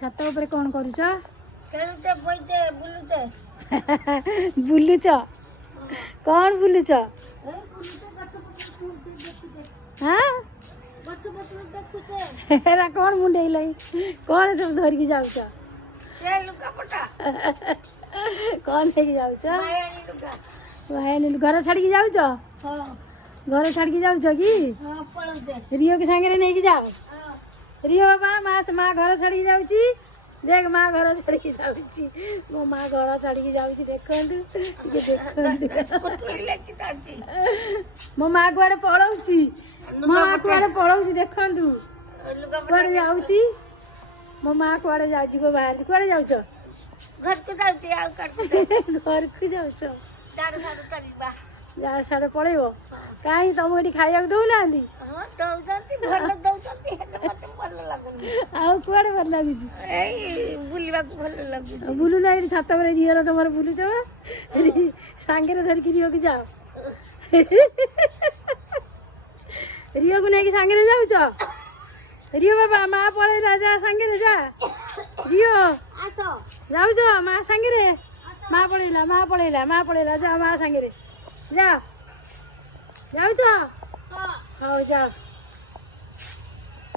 ଛାତ ଉପରେ କ'ଣ କରୁଛ? ଖେଳୁଛେ ବଇତେ ବୁଲୁଛେ। ବୁଲୁଛ? କ'ଣ ବୁଲୁଛ? ହଁ ଏରା କ'ଣ ମୁଣ୍ଡେଇଲାଣି? କ'ଣ ସବୁ ଧରିକି ଯାଉଛ? ସେ ଲୁଗାପଟା କ'ଣ ନେଇକି ଯାଉଛ? ମାୟାଣୀ ଲୁଗା। ଘର ଛାଡ଼ିକି ଯାଉଛ? ହଁ ଘର ଛାଡ଼ିକି ଯାଉଛ କି? ହଁ ପଳଉଛେ। ରିଓକୁ ସାଙ୍ଗରେ ନେଇକି ଯାଅ। ହଁ ରିଓ ବାବା ମା ଘର ଛାଡ଼ିକି ଯାଉଛି। ଦେଖ ମା ଘର ଛାଡ଼ିକି ଯାଉଛି। ମୋ ମା ଘର ଛାଡ଼ିକି ଯାଉଛି। ଦେଖନ୍ତୁ ଟିକେ ଦେଖନ୍ତୁ। ମୋ ମା କୁଆଡ଼େ ପଳଉଛି? ମୋ ମା କୁଆଡ଼େ ପଳଉଛି ଦେଖନ୍ତୁ। କୁଆଡ଼େ ଯାଉଛି? ମୋ ମା କୁଆଡ଼େ ଯାଉଛି ଗୋ ବାହାରି? କୁଆଡ଼େ ଯାଉଛ? ଘରକୁ ଯାଉଛି। ଆଉ ଘରକୁ ଯାଉଛ? ସାଡେ ସାଡେ ଚାଲିବା। ଯାହା ସାଡ଼େ ପଳେଇବ? କାହିଁ ତମକୁ ଏଠି ଖାଇବାକୁ ଦଉନାହାନ୍ତି? ହଁ ଦଉଛନ୍ତି, ଭଲ ଦଉଛନ୍ତି, ହେଲେ ମତେ ଭଲ ଲାଗୁନି। ଆଉ କୁଆଡ଼େ ଭଲ ଲାଗୁଛି? ଏଇ ବୁଲିବାକୁ ଭଲ ଲାଗୁଛି। ବୁଲୁନ ଏଇଠି ଛାତ ଉପରେ ରିଓର ତମର ବୁଲୁଛ ବା? ସାଙ୍ଗରେ ଧରିକି ରିଓକୁ ଯାଅ। ରିଓକୁ ନେଇକି ସାଙ୍ଗରେ ଯାଉଛ? ରିଓ ବାବା ମା ପଳେଇଲା, ଯା ସାଙ୍ଗରେ ଯା। ରିଓ ଆସ ଯାଉଛ ମା ସାଙ୍ଗରେ? ମା ପଳେଇଲା ଯା ମା ସାଙ୍ଗରେ ଯା। ଯାଉଛ? ହଉ ଯାଅ।